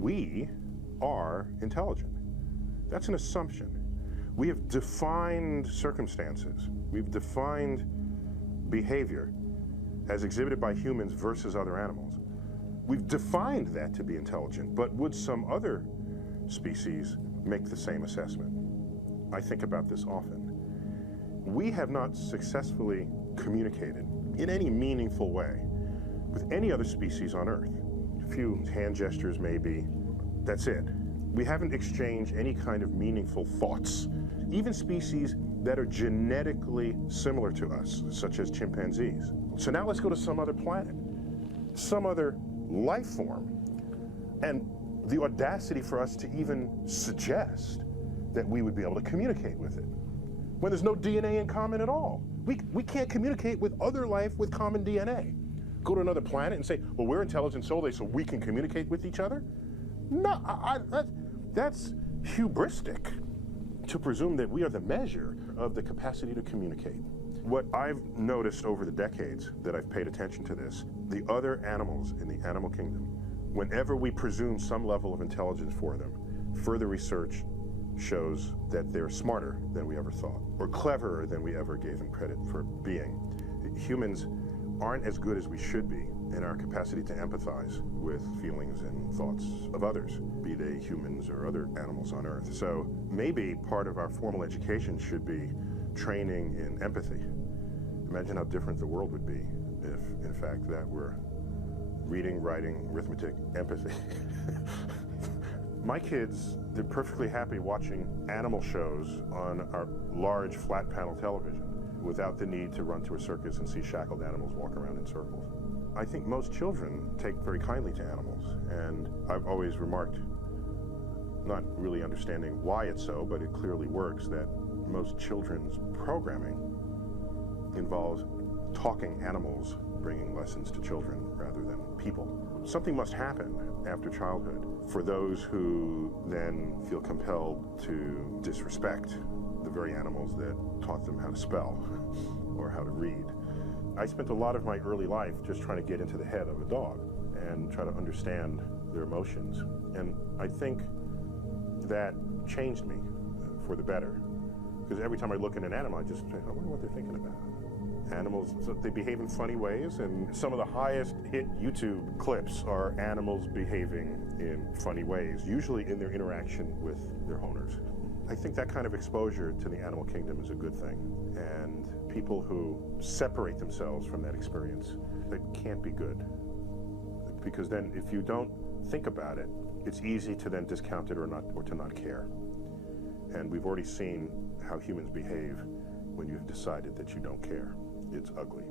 we are intelligent. That's an assumption. We have defined circumstances. We've defined behavior as exhibited by humans versus other animals. We've defined that to be intelligent, but would some other species make the same assessment? I think about this often. We have not successfully communicated in any meaningful way with any other species on Earth. A few hand gestures maybe, that's it. We haven't exchanged any kind of meaningful thoughts. Even species that are genetically similar to us, such as chimpanzees. So now let's go to some other planet, some other life form, and the audacity for us to even suggest that we would be able to communicate with it, when there's no DNA in common at all. We can't communicate with other life with common DNA. Go to another planet and say, well, we're intelligent solely so we can communicate with each other? No, that's hubristic to presume that we are the measure of the capacity to communicate. What I've noticed over the decades that I've paid attention to this, the other animals in the animal kingdom, whenever we presume some level of intelligence for them, further research shows that they're smarter than we ever thought, or cleverer than we ever gave them credit for being. Humans aren't as good as we should be in our capacity to empathize with feelings and thoughts of others, be they humans or other animals on Earth. So maybe part of our formal education should be training in empathy. Imagine how different the world would be if, in fact, that were reading, writing, arithmetic, empathy. My kids, they're perfectly happy watching animal shows on our large flat panel television without the need to run to a circus and see shackled animals walk around in circles. I think most children take very kindly to animals, and I've always remarked, not really understanding why it's so, but it clearly works, that most children's programming involves talking animals, bringing lessons to children rather than people. Something must happen after childhood for those who then feel compelled to disrespect the very animals that taught them how to spell or how to read. I spent a lot of my early life just trying to get into the head of a dog and try to understand their emotions. And I think that changed me for the better. Because every time I look at an animal, I just say, I wonder what they're thinking about. Animals, they behave in funny ways, and some of the highest hit YouTube clips are animals behaving in funny ways, usually in their interaction with their owners. I think that kind of exposure to the animal kingdom is a good thing, and people who separate themselves from that experience, that can't be good. Because then if you don't think about it, it's easy to then discount it or to not care. And we've already seen how humans behave when you've decided that you don't care. It's ugly.